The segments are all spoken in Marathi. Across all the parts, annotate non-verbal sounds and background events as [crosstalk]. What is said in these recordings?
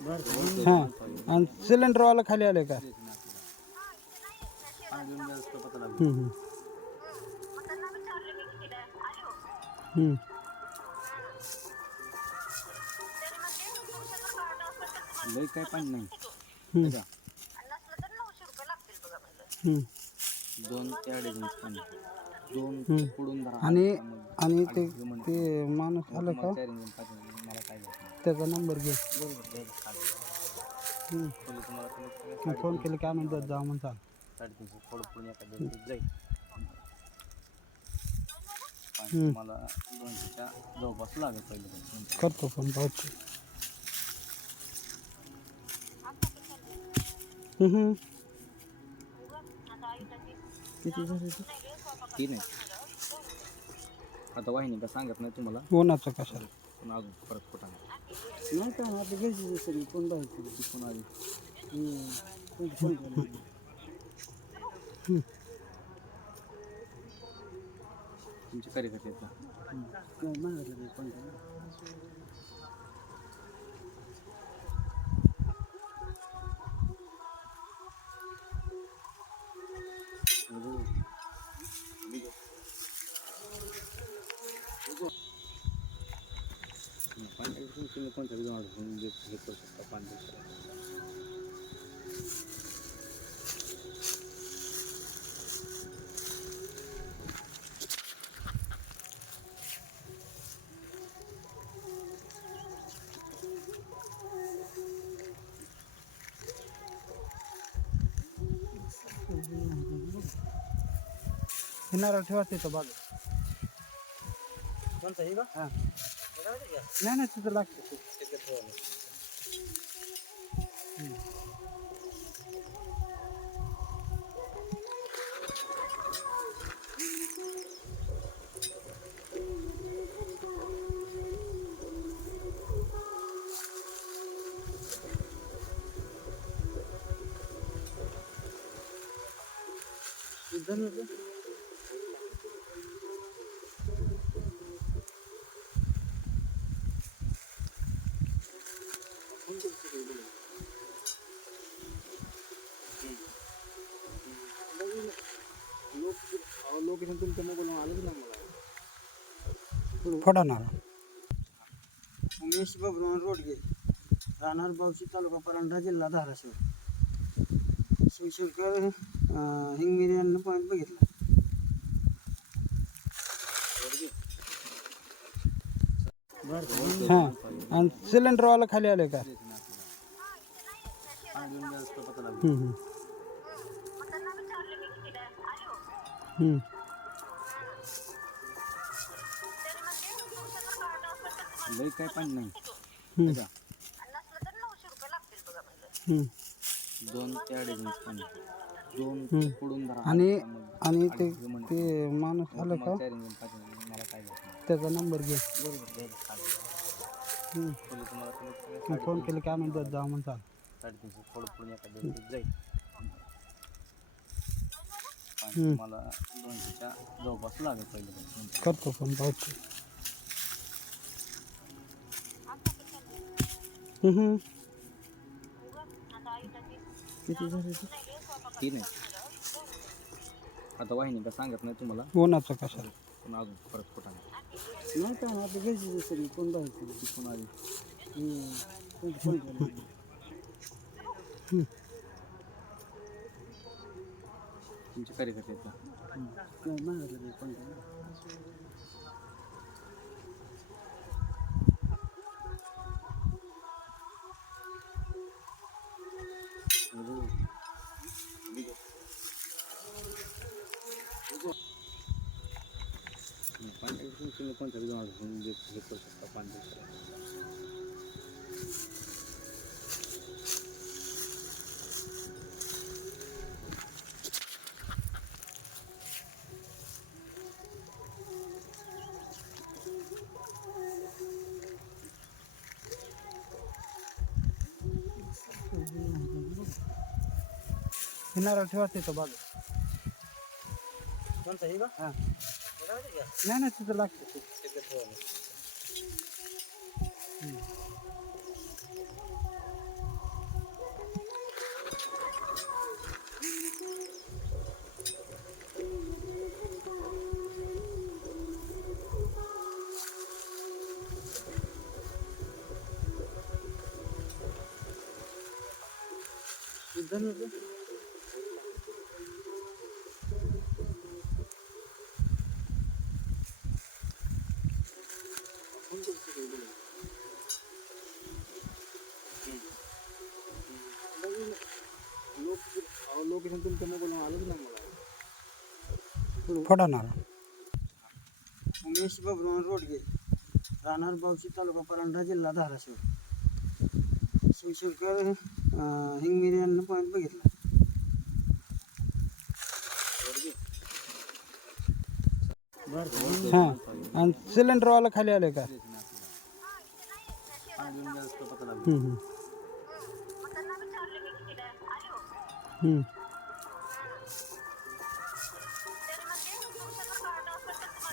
हां आणि सिलेंडरवाला खाली आले का हम्म, हम्म. हम्म. लई काय पाणी नाही हम्म. हम्म. दोन ते अडीच इंच पाणी दोन. पुढून धरा आणि आणि ते ते माणूस आलं का चार इंच त्याचा नंबर घे. मी फोन केलं की आणून देत जा म्हणून पाणी तुम्हाला दोनशेच्या जवळपास लागेल पहिले. करतो फोन पाहतो. किती झाले ते? तीन आहे आता वाहिनी का सांगत नाही तुम्हाला. कोणाचं कशाला? अजून परत कुठं नाही काय आता घ्यायची सगळी कोण बाहेर कोण आली तुमच्या कार्यकर्ते आहेत का पाणी तुम्ही कोणत्या विधानात हे करू शकता पाणी देऊ शकता किनारा ठेवा तिथं बाजू हाँ नाही नाही तिथं लागतं ते. लोकेशन तुमच्या मोबाईल आलं फोडा उमेश रोडगे, राहणार बावशी तालुका परांडा जिल्हा धाराशिव. शिवशंकर हिंगमिरे यांना पॉईंट बघितला. हां. आणि सिलेंडरवाला खाली आले का? हम्म, हम्म. हम्म. लई काय पाणी नाही. हम्म. का हम्म. दोन ते अडीच इंच पाणी. दोन धरा. आणि आणि ते ते माणूस आलं का? मला काय त्याचा नंबर घे. मी फोन केलं की आणून देत जा म्हणून चाल. साडेतीनशे थोडं पुढे एका दोन दिवस जाईल तुम्हाला दोनशेच्या जवळपास लागेल पहिले. करतो फोन पाहतो हम्म, हम्म. किती झाले ते? तीन आहे आता वाहिनी का सांगत नाही तुम्हाला. कोणाचं कशाला? पण अजून परत कुठं नाही काय आता घ्यायची सगळी कोण बाहेर तिथून आली तुमची कार्यकर्ते आहेत का पाणी तुम्ही कोणत्या विधानात हे करू शकता पाणी किनारा ठेवा तिथं बाजू कोणता हे का हाँ না না চিত্র লাগতেছে Dönüldü. लोकेशन तुमच्या मोबाईल आलं नाही मला फडणार उमेश बबनवान रोडगे राहणार बावशी तालुका परांडा जिल्हा धाराशिव शिवशंकर अं, हिंगमिरे यांना पॉईंट बघितला हाँ आणि सिलेंडरवाला खाली आले का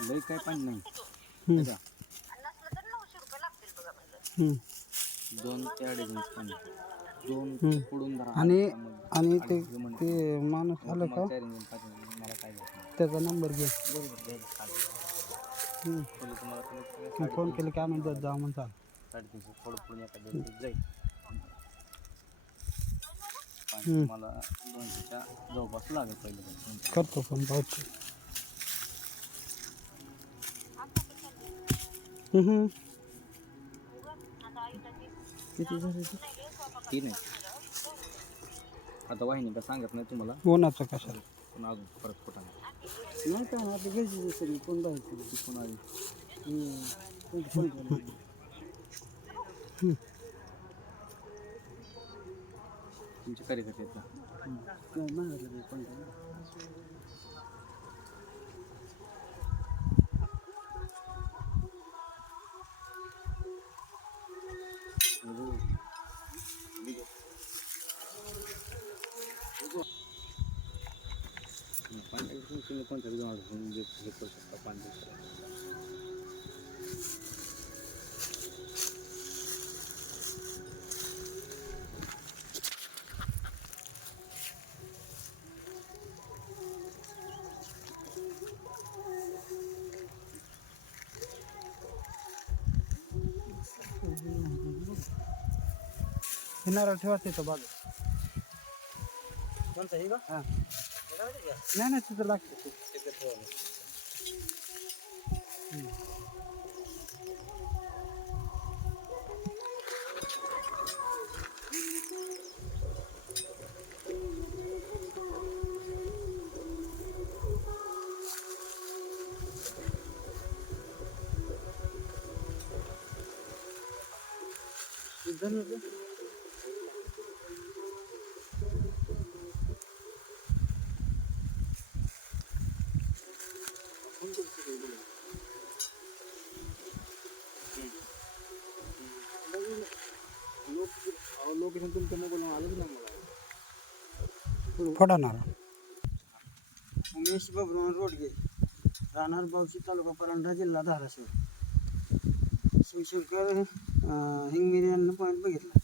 लई काय पाणी नाही. दोन ते अडीच इंच पाणी दोन. पुढून धरा. आणि आणि ते ते माणूस आलं का? चार इंच पाच इंच मला काय त्याचा नंबर घे. बरोबर चालेल तुम्हाला फोन केला की आणून देत जा म्हणून चाल. साडेतीनशे थोडं पुढे एखाद्या दिवशी जाईल. पण. तुम्हाला दोनशेच्या जवळपास लागेल पहिले करतो पाहतो. हम्म. किती झाले? तीन आहे आता वाहिनी का सांगत नाही तुम्हाला. उन्हाचं कशाला? पण अजून परत कुठं नाही. नाही काय आपली घ्यायची सगळी. कोण ती पण आली? [laughs] कोण केलं तुमचे कार्यकर्ते आहेत का नाही मागितलं कोण केलं पाणी तुम्ही कोणत्या बी जणाला घेऊन जे हे करू शकता पाणी किनारा ठेवा तिथं बाजू कोणतं हे का? हाँ. नाही नाही तिथं लागते. ते. धनुष्य लोकेशन फोडणार. उमेश बबनवान रोडगे राहणार बावशी तालुका परांडा जिल्हा धाराशिव. शिवशंकर अं, हिंगमिरे यांना पॉईंट बघितला.